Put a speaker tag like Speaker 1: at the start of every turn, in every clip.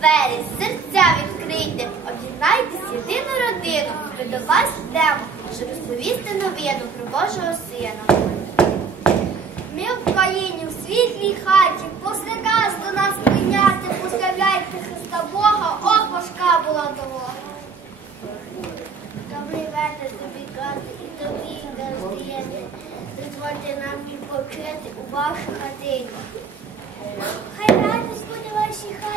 Speaker 1: двері, серця відкрийте, об'єднайтесь єдину родину. Ми до вас йдемо, щоб розповісти новину про Божого Сина. Ми в країні, в світлій хаті, после нас до нас прийняти, поставляйте Христа Бога, ох, важка була дорога. Добрий вечір тобі кази і тобі газдієти. Дозвольте нам відпочити у вашій хатині. Хай радість буде вашій хаті,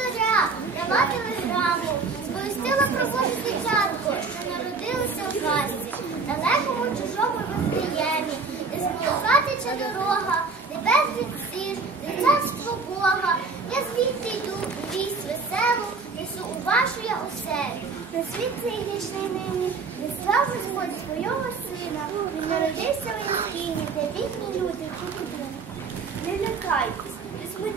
Speaker 1: зоря, даватили граму, сповістила про Боже дитятко, що народилося в казці, далекому чужому вифлеємі, де з молока тече дорога, небесний сир, де царство Бога. Я звідти йду, у вість веселу, несу у вашу я оселю. На світ цей вічний нині, не слав Господь свого сина, він народився в Яскині, де бідні люди чудо. Не лякайтесь,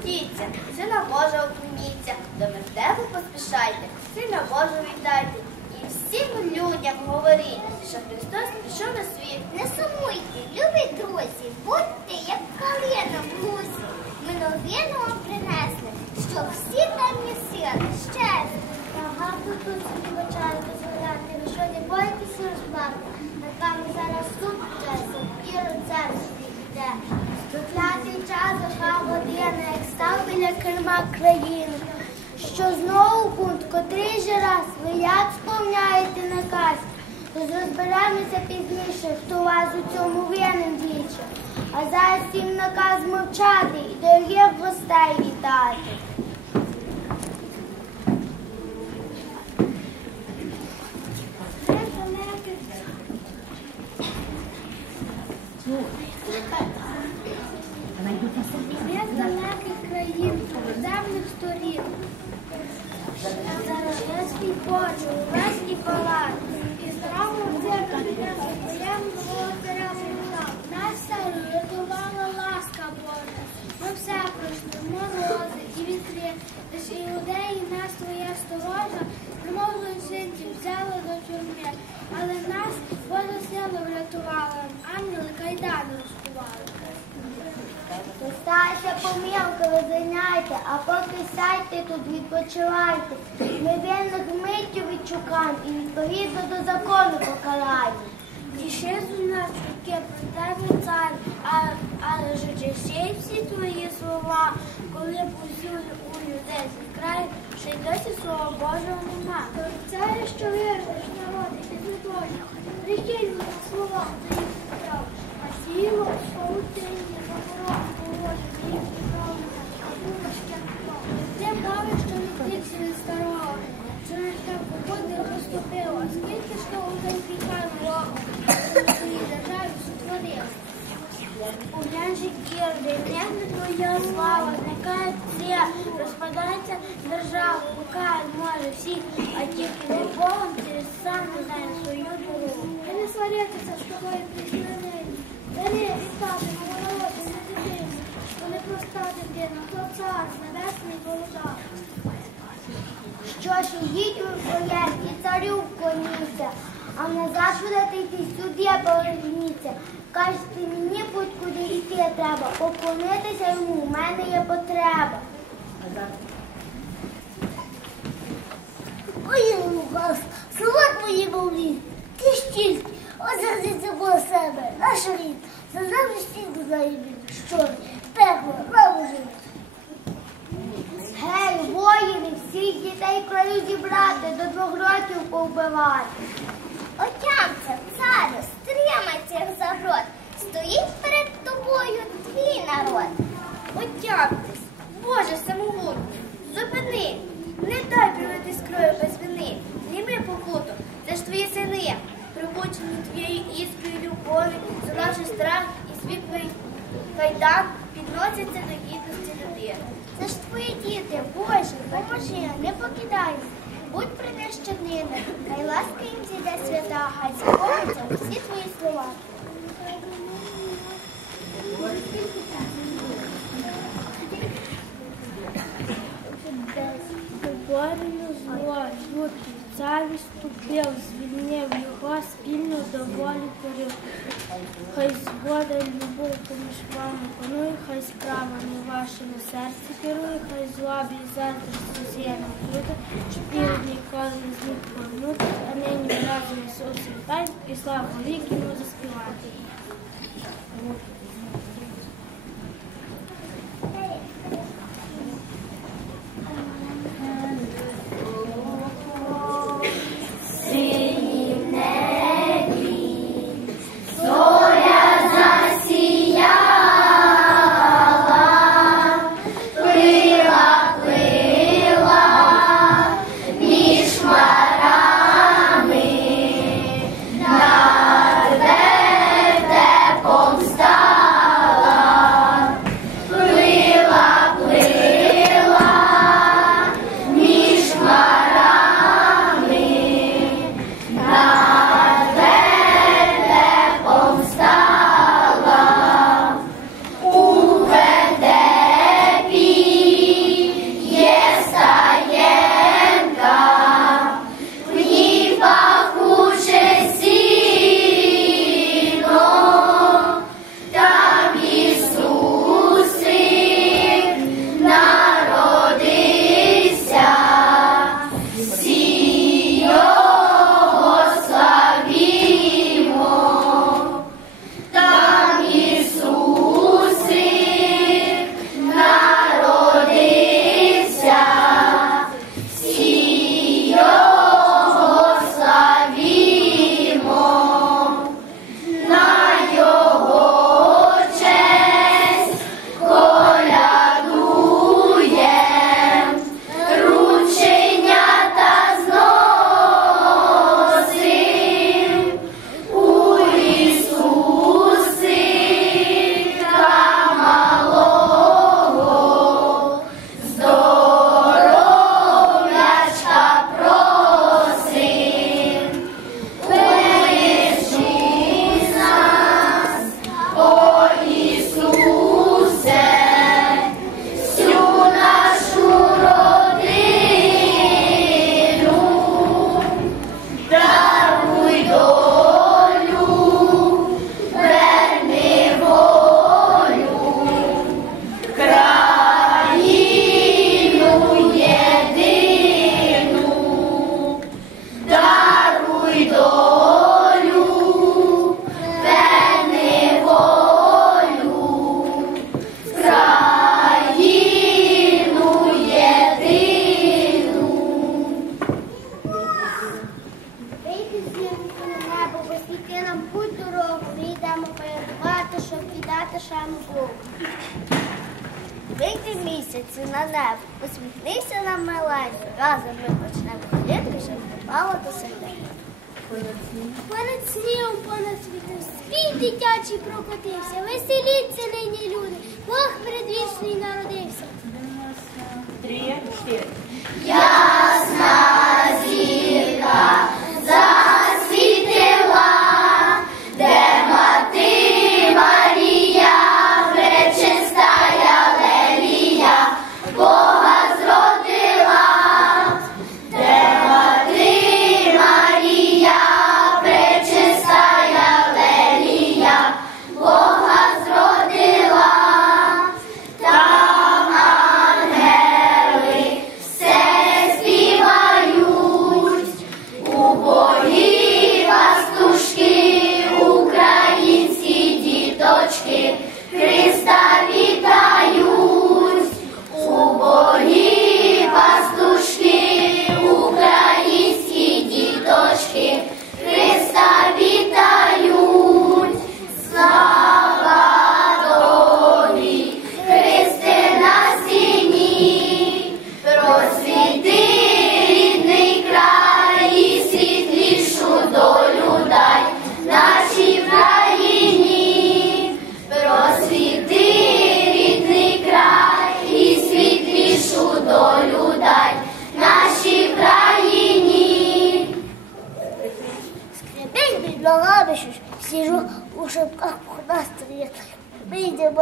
Speaker 1: не смутіться, сина Божого клоніться, до мертвого поспішайте, сина Божого вітайте. І всім людям говоріть, що Христос пішов на світ. Не сумуйте, любі друзі, будьте як калина в лузі. Ми новину вам принесли, що всі темні сили щезли. Багато тут собі бачаю дозволяти, ви що не боїтеся розплати. Над вами зараз суд часу, і цар собі йде. Час, яка година, як став біля керма країни. Що знову бунт, котрий же раз ви як сповняєте наказ, розберемося пізніше, хто вас у цьому винен двічі. А зараз всім наказ мовчати і дорогих гостей вітати.
Speaker 2: Ну, Вона йдуть на собі.
Speaker 1: З далеких країн, земних сторін. Я свій хочу, весь і палат. І здраво зірка я своєму вона. Нас рятувала ласка Божа. Ми все пройшли, морози і вітри. Лиш іудеї нас твоя сторожа, примовили жінці, взяли до тюрми. Але нас Божа сила врятувала, ангели кайдани розкували. Сталася помилка, ви зайняйте, а поки сядьте тут, відпочивайте. Невинних миттю відшукаємо і відповідно до закону покарайте. Тіши з нас таке про тебе цар, а, ж чеші всі твої слова, коли посюль у людей з краю, ще й досі слова Божого нема. Царя, що віриш, народ, і підготові, прихильні слова твоїх справ, а сіло, що у тині, заборон, положи, їх правда, а бумажки Ти мовиш, що не втікся від старого, що не так погоди розступило, скільки ж того вже вікань Бога, в своїй державі сотворив. У княжі Кірди, нехне твоя слава, зникає все, розпадається держава, всі, а тільки не Богом ти сам не знаєш свою дорогу. Та не сваритися з тобою прийшли Бери вітати на не дитину, то не проста дитина, то цар, небесний володар. Що ж, їдь у своє і царю вклоніться, а назад будете йти сюди поверніться. Кажете, мені будь куди йти треба, поклонитися йому, в мене є потреба.
Speaker 3: Ой, Лукас, слова твої мовлі, ти стільки, озернися по себе, наш рід, за землю стінку знає що пекло, нам жити.
Speaker 1: Гей, воїни, всіх дітей краю зібрати, до двох років повбивати.
Speaker 3: Отямся, царю, стримай цих загрод, стоїть перед тобою твій народ.
Speaker 1: Отямтесь, Боже самогутній, зупини, не дай пролити крою без вини, зніми покуту, це ж твої сини, прибучені твоєю іскрою любові, залавши страх і світлий кайдан, відносяться до гідності людини. Це ж твої діти, Боже, поможи, не покидай. Будь при них щоднини, хай ласка їм зійде свята, хай сповняться усі твої слова.
Speaker 4: Виборюю зло, лютий, завість тупив, звільнив його спільно до волі порив. Хай згода й любов поміж вами панує, хай справа не вашому серці керує, хай злобі і заздрості з'єдна люди, щоб і ніколи не зміг повернути, а нині разом Ісус вітань і славу віки заспівати.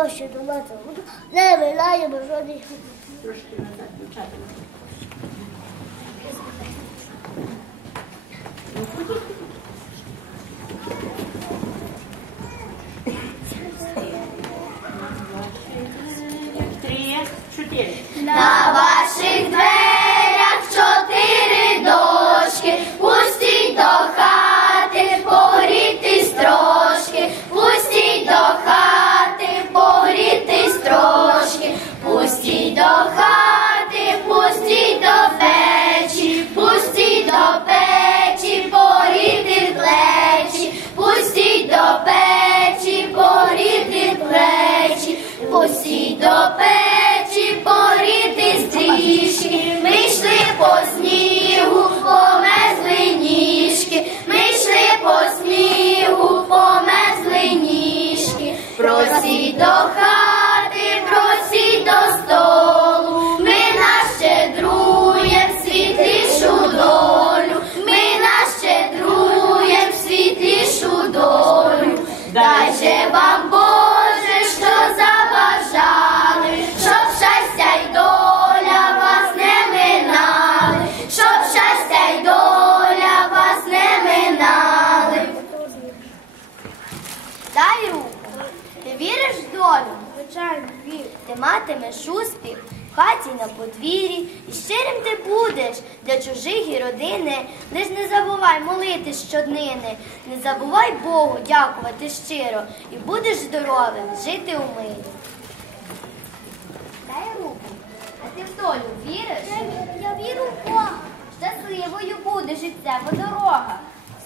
Speaker 1: Ще до мати не виляємо жодних.
Speaker 5: Трошки назад, дівчата. Три, чотири.
Speaker 4: open. Ти матимеш успіх в хаті на подвір'ї, і щирим ти будеш для чужих і родини. Лиш не забувай молитись щоднини, не забувай Богу дякувати щиро, і будеш здоровим жити у мирі. Дай руку. А ти в долю віриш? Я, вірю в Бога. Щасливою буде життєва дорога.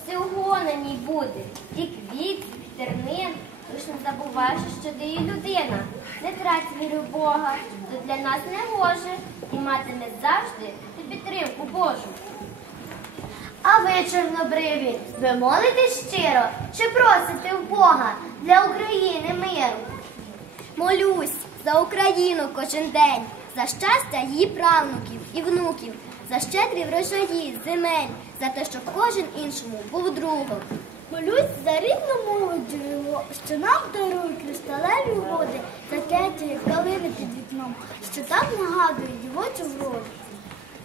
Speaker 4: Всього на ній буде. І квіт, і тернин. Лиш не забуваєш, що ти є людина. Не трать віру Бога, то для нас не може. І матиме завжди і підтримку Божу. А ви, чорнобриві, ви молитесь щиро чи просите в Бога для України миру? Молюсь за Україну кожен день, за щастя її правнуків і внуків, за щедрі врожаї, земель, за те, щоб кожен іншому був другом.
Speaker 1: Молюсь за рідну джерело, що нам дарують кришталеві води, закляті, як калини під вікном, що так нагадують дівочу вроду.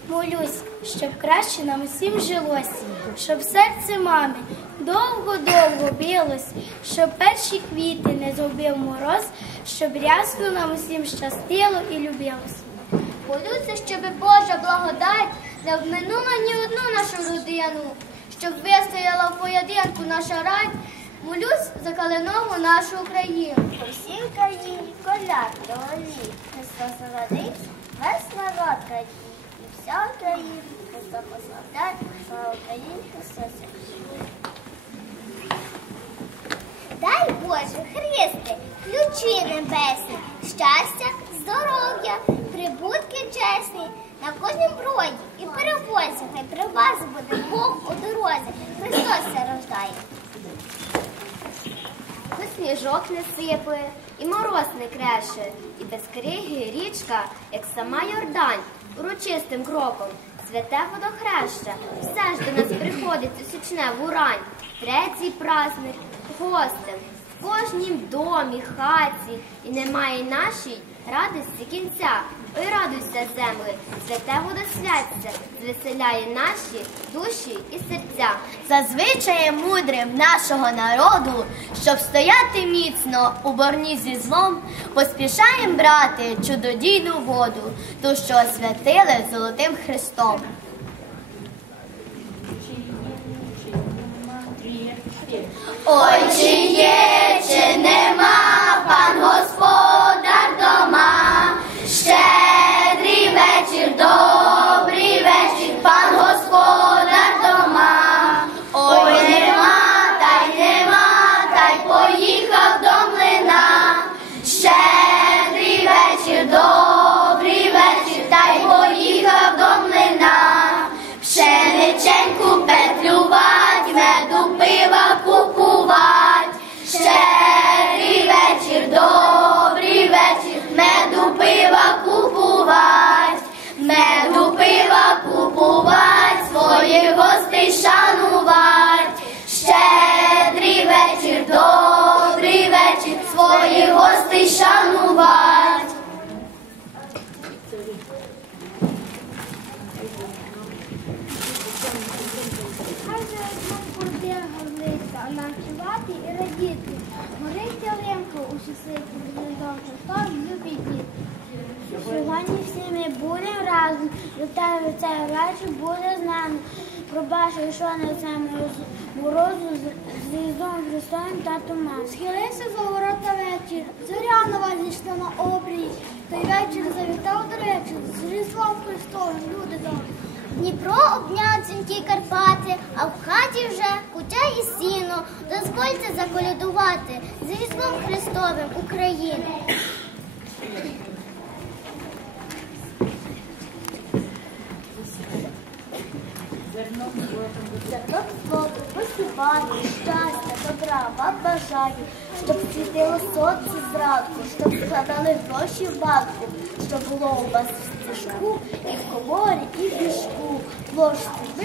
Speaker 2: Молюсь, щоб краще нам усім жилося, щоб серце мами довго-довго билось, щоб перші квіти не згубив мороз, щоб рясно нам усім щастило і любилось.
Speaker 4: Молюся, щоб Божа благодать не обминула ні одну нашу родину, щоб вистояла в поєдинку наша радь. Молюсь за калинову нашу Україну.
Speaker 1: Всій країні коляд долі, Христос родився, весь народ радій, і вся Україна, Христа пославляє, слава Україні, Христос.
Speaker 4: Дай Боже, Христе, ключі небесні, щастя, здоров'я, прибутки чесні на кожнім броді і перевозі. Хай при вас буде Бог у дорозі. Христос ся рождає. Хоч сніжок не сипає, і мороз не креше, і без криги річка, як сама Йордань, урочистим кроком, святе водохреща, все ж до нас приходить у січневу рань, третій праздник гостем, в кожнім домі, хаті, і немає нашій радості кінця. Ой, радуйся, земли, святе водосвяття, звеселяє наші душі і серця. За звичаєм мудрим нашого народу, щоб стояти міцно у борні зі злом, поспішаєм брати чудодійну воду, ту, що освятили золотим Христом. Чи є,
Speaker 6: Христос діти. Сьогодні всі ми будемо разом, до тебе цей вечір буде з нами. Пробачу, що не це морозу з Різдвом Христовим та туман. Схилився за ворота вечір, зоря нова зійшла на обрій. Той вечір завітав до речі, з Різдвом Христовим люди добрі.
Speaker 4: Дніпро обняв дзвінки Карпати, а в хаті вже кутя і сіно. Дозвольте заколядувати з Різдвом Христовим України.
Speaker 1: Святок слово посіваю, щастя, добра вам бажаю, щоб світило сонце зранку, щоб складали гроші в банку, щоб було у вас стежку, і в коморі, і в мішку, ложку в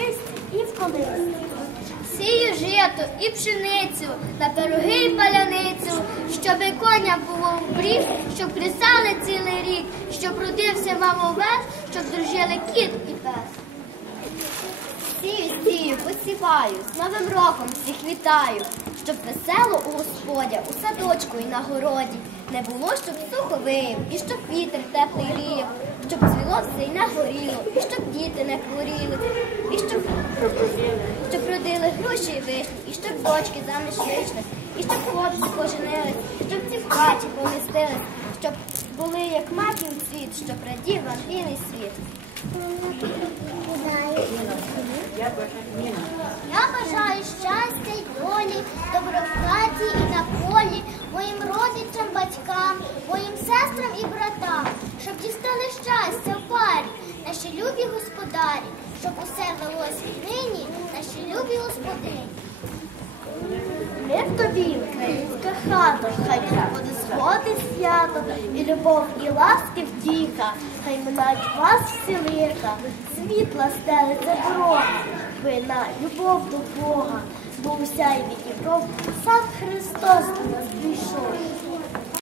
Speaker 1: і в колисці.
Speaker 4: Сію жито і пшеницю, на пироги і паляницю, щоби коня було в брів, щоб плясали цілий рік, щоб родився вам овець, щоб дружили кіт і посіваю, з Новим роком всіх вітаю, щоб весело у Господя, у садочку і на городі. Не було, щоб сухо виїв, і щоб вітер теплий ріяв, щоб цвіло все і не горіло, і щоб діти не хворіли, і щоб, щоб родили гроші і вишні, і щоб дочки заміж вийшли, і щоб хлопці поженились, щоб ці в хаті помістились, щоб були як маків цвіт, щоб радів вам світ.
Speaker 3: Я бажаю
Speaker 4: щастя й долі, добро і на полі, моїм родичам, батькам, моїм сестрам і братам, щоб дістали щастя в парі, наші любі господарі, щоб усе велось нині, наші любі господині.
Speaker 1: Ми в тобі, українська хата, хай буде згоди свято, і любов, і ласки втіха, хай минають вас всі лиха, світла стелиться дорога, вина, любов до Бога, бо уся і від Дніпро сам Христос до нас прийшов.